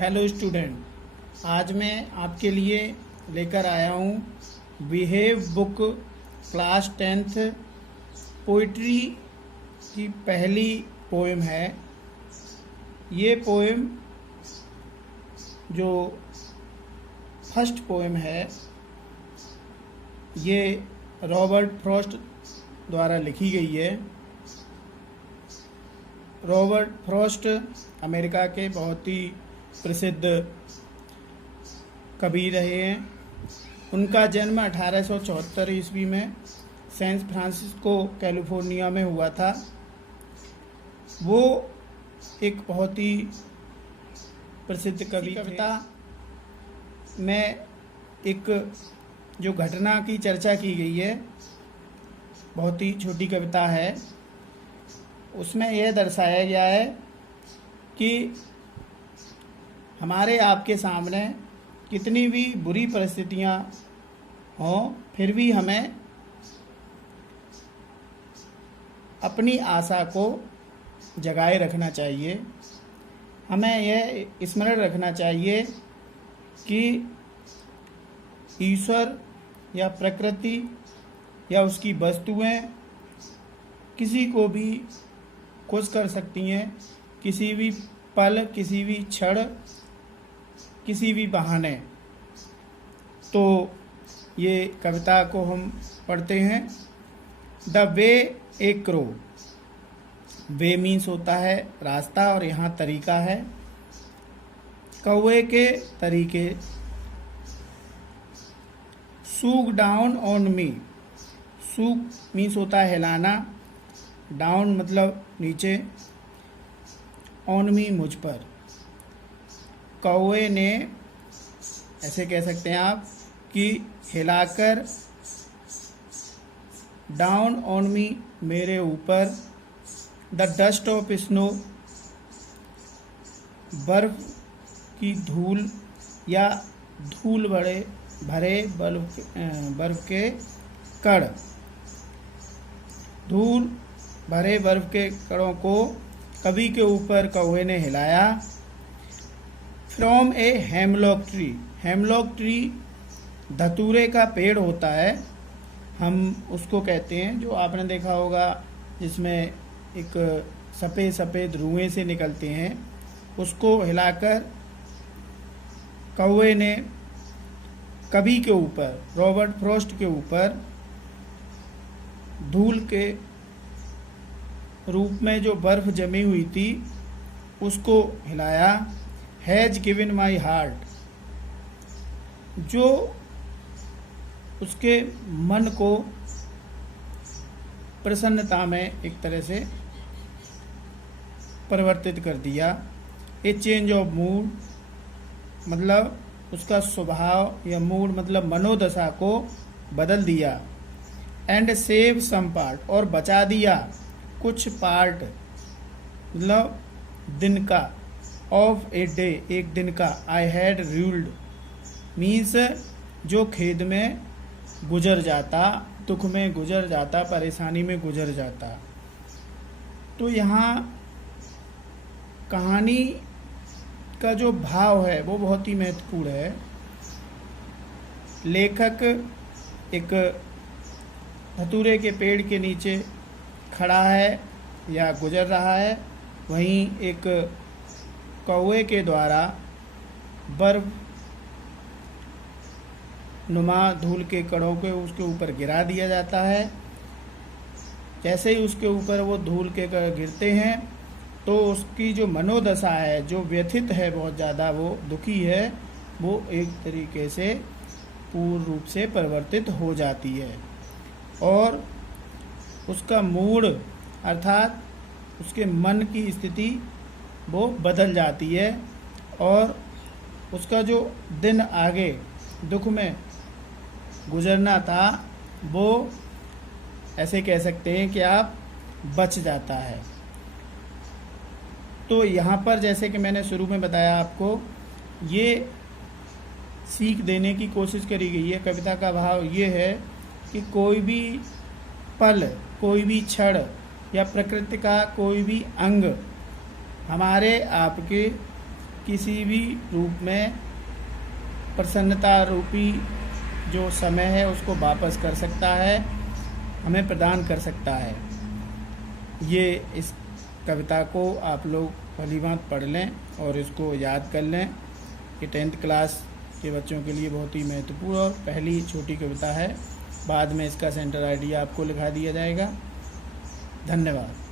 Hello student, आज मैं आपके लिए लेकर आया हूँ behave book class 10th poetry की पहली पोएम है। ये पोएम जो फर्स्ट पोएम है ये रॉबर्ट फ्रॉस्ट द्वारा लिखी गई है। रॉबर्ट फ्रॉस्ट अमेरिका के बहुत ही प्रसिद्ध कवि रहे हैं। उनका जन्म 1874 ईस्वी में सैन फ्रांसिस्को कैलिफोर्निया में हुआ था। वो एक बहुत ही प्रसिद्ध कवि कविता में एक जो घटना की चर्चा की गई है, बहुत ही छोटी कविता है। उसमें यह दर्शाया गया है कि हमारे आपके सामने कितनी भी बुरी परिस्थितियां हों, फिर भी हमें अपनी आशा को जगाए रखना चाहिए। हमें यह स्मरण रखना चाहिए कि ईश्वर या प्रकृति या उसकी वस्तुएं किसी को भी खुश कर सकती हैं, किसी भी पल, किसी भी क्षण, किसी भी बहाने। तो ये कविता को हम पढ़ते हैं। The way A crow. Way means होता है रास्ता और यहाँ तरीका है। कौवे के तरीके। सूग डाउन ऑन मी। सूग मीन्स होता है हिलाना, डाउन मतलब नीचे, ऑन मी मुझ पर। कौवे ने, ऐसे कह सकते हैं आप, कि हिलाकर, डाउन ऑन मी मेरे ऊपर, द डस्ट ऑफ स्नो बर्फ की धूल या धूल भरे बर्फ के कण। धूल भरे बर्फ के कणों को कवि के ऊपर कौवे ने हिलाया। From a hemlock tree. Hemlock tree धतूरे का पेड़ होता है, हम उसको कहते हैं, जो आपने देखा होगा जिसमें एक सफ़ेद सफ़ेद रुएं से निकलते हैं। उसको हिलाकर कौवे ने कवि के ऊपर, रॉबर्ट फ्रॉस्ट के ऊपर, धूल के रूप में जो बर्फ जमी हुई थी उसको हिलाया। Has given my heart. जो उसके मन को प्रसन्नता में एक तरह से परिवर्तित कर दिया। ए चेंज ऑफ मूड मतलब उसका स्वभाव या मूड मतलब मनोदशा को बदल दिया। एंड सेव सम पार्ट, और बचा दिया कुछ पार्ट, मतलब दिन का, ऑफ ए डे एक दिन का। आई हैड रूल्ड मीन्स जो खेद में गुजर जाता, दुख में गुजर जाता, परेशानी में गुजर जाता। तो यहाँ कहानी का जो भाव है वो बहुत ही महत्वपूर्ण है। लेखक एक धतूरे के पेड़ के नीचे खड़ा है या गुजर रहा है, वहीं एक कौवे के द्वारा बर्फ नुमा धूल के कणों के उसके ऊपर गिरा दिया जाता है। जैसे ही उसके ऊपर वो धूल के कण गिरते हैं तो उसकी जो मनोदशा है, जो व्यथित है, बहुत ज़्यादा वो दुखी है, वो एक तरीके से पूर्ण रूप से परिवर्तित हो जाती है और उसका मूड अर्थात उसके मन की स्थिति वो बदल जाती है और उसका जो दिन आगे दुख में गुजरना था वो ऐसे कह सकते हैं कि आप बच जाता है। तो यहाँ पर जैसे कि मैंने शुरू में बताया आपको, ये सीख देने की कोशिश करी गई है। कविता का भाव ये है कि कोई भी पल, कोई भी क्षण या प्रकृति का कोई भी अंग हमारे आपके किसी भी रूप में प्रसन्नता रूपी जो समय है उसको वापस कर सकता है, हमें प्रदान कर सकता है। ये इस कविता को आप लोग भलीभांति पढ़ लें और इसको याद कर लें कि 10th क्लास के बच्चों के लिए बहुत ही महत्वपूर्ण और पहली छोटी कविता है। बाद में इसका सेंटर आइडिया आपको लिखा दिया जाएगा। धन्यवाद।